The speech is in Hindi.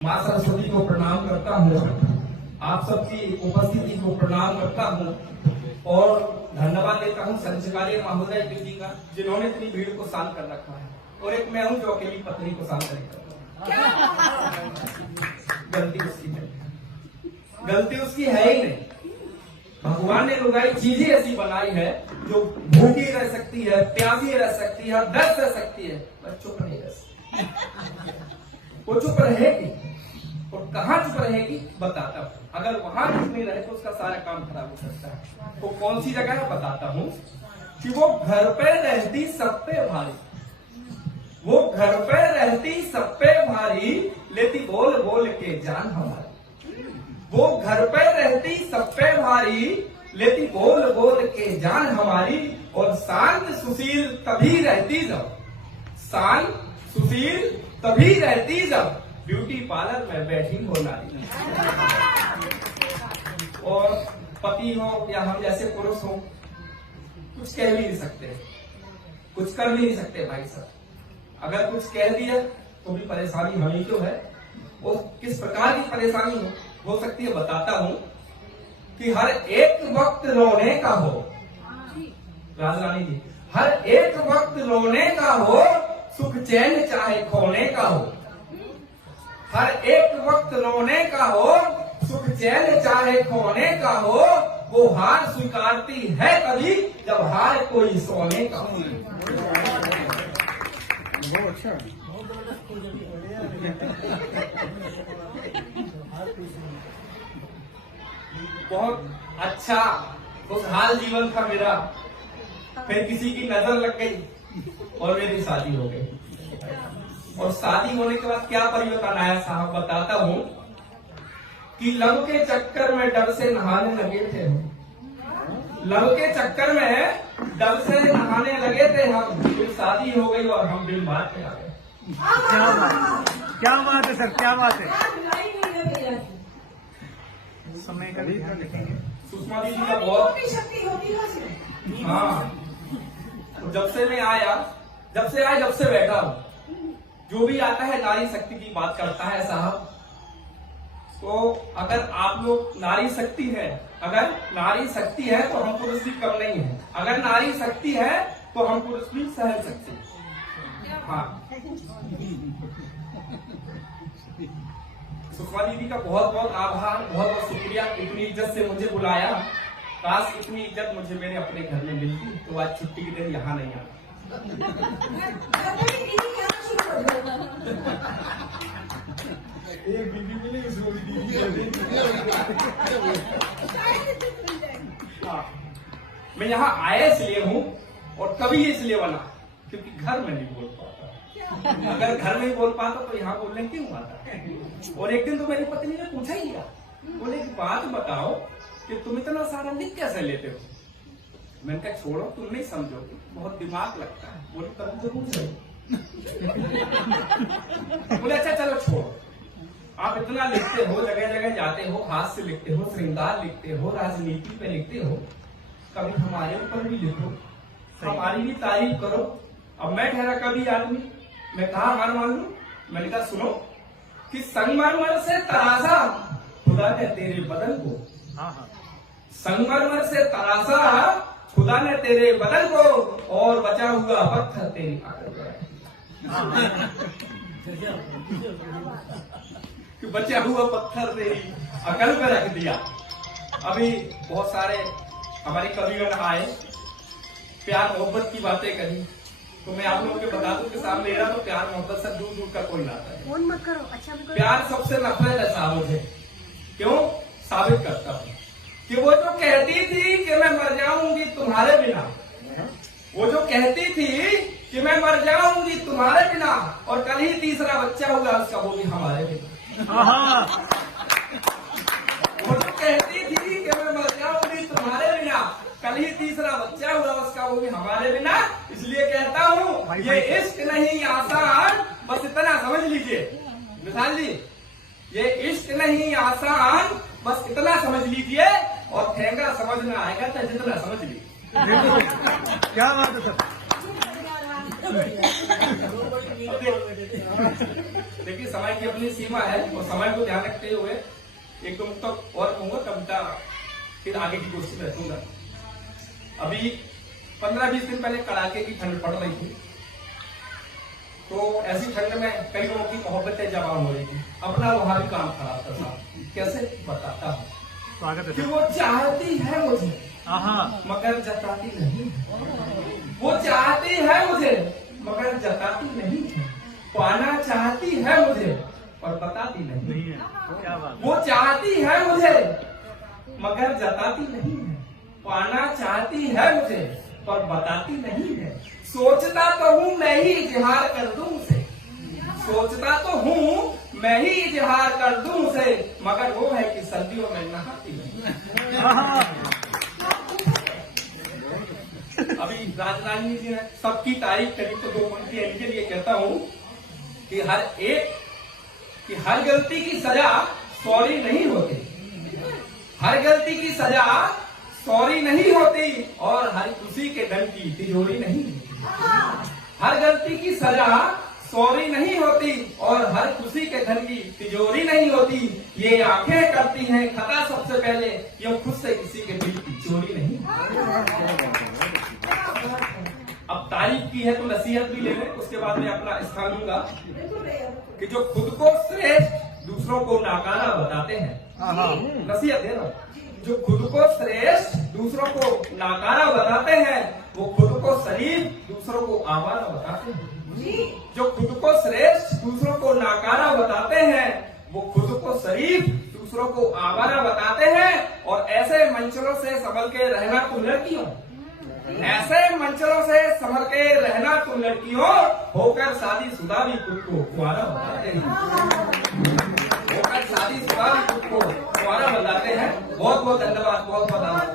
माँ सरस्वती को प्रणाम करता हूँ, आप सबकी उपस्थिति को प्रणाम करता हूँ और धन्यवाद देता हूँ संचालक महोदय जी का, जिन्होंने इतनी भीड़ को शांत कर रखा है। और एक मैं हूँ जो अकेली पत्नी को शांत करता हूँ। गलती उसकी है ही नहीं। भगवान ने लुगाई चीजें ऐसी बनाई है जो भूखी रह सकती है, प्यासी रह सकती है, दर्द रह सकती है, बस चुप नहीं रह सकती। वो चुप रहेगी और कहाँ चुप रहेगी बताता हूँ। अगर वहां चुप नहीं रहे तो उसका सारा काम खराब हो सकता है। तो कौन सी जगह है बताता हूँ कि वो घर पे रहती सब पे भारी, वो घर पे रहती सब पे भारी, लेती बोल बोल के जान हमारी। वो घर पे रहती सब पे भारी, लेती बोल बोल के जान हमारी। और शांत सुशील तभी रहती जब, शांत सुशील तभी रहती जब ब्यूटी पार्लर में बैठी हो नारी। और पति हो या हम जैसे पुरुष हो, कुछ कह भी नहीं सकते, कुछ कर भी नहीं सकते भाई साहब। अगर कुछ कह दिया तो भी परेशानी हमें क्यों है। वो किस प्रकार की परेशानी हो सकती है बताता हूँ कि हर एक वक्त रोने का हो, राजरानी जी, हर एक वक्त रोने का हो, सुख चैन चाहे खोने का हो। हर एक वक्त रोने का हो, सुख चैन चाहे खोने का हो। वो हार स्वीकारती है कभी जब हार कोई सोने का हो। बहुत अच्छा खुशहाल जीवन था मेरा। फिर किसी की नजर लग गई और मेरी शादी हो गई। और शादी होने के बाद क्या परिवर्तन आया साहब बताता हूँ कि लव के चक्कर में डर से नहाने लगे थे हम। लव के चक्कर में डर से नहाने लगे थे हम। फिर शादी हो गई और हम बिल बात पे आ गए। क्या बात है सर, क्या बात है। समय का ध्यान रखेंगे। सुषमा दीदी का बहुत हाँ, जब से मैं आया, जब से बैठा हूँ, जो भी आता है नारी शक्ति की बात करता है साहब। तो अगर आप लोग नारी शक्ति है, अगर नारी शक्ति है तो हम पुरुष भी कम नहीं है। अगर नारी शक्ति है तो हम पुरुष भी सहन सकते हैं। हाँ, सुषमा दीदी का बहुत बहुत आभार, बहुत बहुत शुक्रिया। इतनी इज्जत से मुझे बुलाया। काश इतनी इज्जत मुझे मेरे अपने घर में मिलती तो आज छुट्टी के दिन यहाँ नहीं आता। एक बीबी मिली, उसको भी दीदी। मैं यहाँ आया इसलिए हूँ और कभी इसलिए बना क्योंकि घर में नहीं बोल पाता। अगर घर में बोल पाता तो यहाँ बोलने क्यों आता। और एक दिन तो मेरी पत्नी ने पूछा ही लिया, बोले एक बात बताओ कि तुम इतना सारा लिख कैसे लेते हो। मैंने कहा छोड़ो, तुम नहीं समझोगे, बहुत दिमाग लगता है। बोले तब जरूर सही। बोले अच्छा चलो छोड़ो, आप इतना लिखते हो, जगह जगह जाते हो, हाथ से लिखते हो, श्रृंगार लिखते हो, राजनीति पे लिखते हो, कभी हमारे ऊपर भी लिखो, हमारी भी तारीफ करो। अब मैं ठहरा कभी आदमी, मैं कहा हार मान लू। मैंने कहा सुनो कि संगमरमर से तराशा खुदा ने तेरे बदन को, संगमरमर से तराशा खुदा ने तेरे बदन को, और बचा हुआ पत्थर तेरी अकल कि बचा हुआ पत्थर तेरी अकल पे रख दिया। अभी बहुत सारे हमारे कविगण आए, प्यार मोहब्बत की बातें कही, तो मैं आप लोगों को बता दूं कि साहब मेरा तो प्यार मोहब्बत से दूर दूर का कोई नाता है। फोन मत करो, अच्छा भी करो। प्यार सबसे नफरत है साहब मुझे। क्यों साबित करता हूँ कि वो जो कहती थी कि मैं मर जाऊंगी तुम्हारे बिना, वो जो कहती थी कि मैं मर जाऊंगी तुम्हारे बिना, और कल ही तीसरा बच्चा हुआ उसका, वो भी हमारे बिना। वो जो कहती थी कि मैं मर जाऊंगी तुम्हारे बिना, कल ही तीसरा बच्चा हुआ उसका, वो भी हमारे बिना। इसलिए कहता हूँ ये इश्क नहीं आसान, बस इतना समझ लीजिए मिसाल जी, ये इश्क नहीं आसान, बस इतना समझ लीजिए। और ठेंगा समझ में आएगा तो जितना समझ लीजिए। क्या बात है सर। देखिए समय की अपनी सीमा है और समय को ध्यान रखते हुए एक दो मुक्त और कहूंगा कविता, फिर आगे की कोशिश रखूंगा। अभी 15-20 दिन पहले कड़ाके की ठंड पड़ रही थी, तो ऐसी ठंड में कई लोगों की मोहब्बतें जमा हो रही थी। अपना वहां भी काम खराब था। कैसे बताता हूँ स्वागत है कि सर। वो चाहती है मुझे हाँ, मगर जताती नहीं है। वो चाहती है मुझे मगर जताती नहीं है। पाना चाहती है मुझे और बताती नहीं। नहीं है, क्या बात है। वो चाहती है मुझे मगर जताती नहीं है। पाना चाहती है मुझे पर बताती नहीं है। सोचता तो हूँ मैं ही इजहार कर दूं उसे। सोचता तो हूँ मैं ही इजहार कर दूं उसे, मगर वो है कि सर्दियों में नहाती नहीं। हाँ, अभी राजरानी जी ने सबकी तारीफ करी, तो 2 पंक्तियां इनके लिए कहता हूँ कि हर गलती की सजा सॉरी नहीं होती। हर गलती की सजा सॉरी नहीं होती और हर खुशी के धन की तिजोरी नहीं होती। हर गलती की सजा सॉरी नहीं होती और हर खुशी के धन की तिजोरी नहीं होती। ये आंखें करती हैं खता सबसे पहले, ये खुद से किसी के दिल की चोरी नहीं। अब तारीफ की है तो नसीहत भी ले लें, उसके बाद मैं अपना स्थान दूंगा कि जो खुद को श्रेष्ठ दूसरों को नाकारा बताते हैं। नसीहत दे रहा हूं। जो खुद को श्रेष्ठ दूसरों को नाकारा बताते हैं, वो खुद को शरीफ दूसरों को आवारा बताते हैं। जो खुद को श्रेष्ठ दूसरों को नाकारा बताते हैं, वो खुद को शरीफ दूसरों को आवारा बताते हैं। और ऐसे मंचलों से संभल के रहना तुम लड़कियों, ऐसे मंचलों से संभल के रहना तुम लड़कियों, होकर शादीशुदा भी खुद को कुंवारा बताते हैं। होकर शादीशुदा भी खुद को कुंवारा बताते हैं। बहुत बहुत धन्यवाद, बहुत बहुत आभार।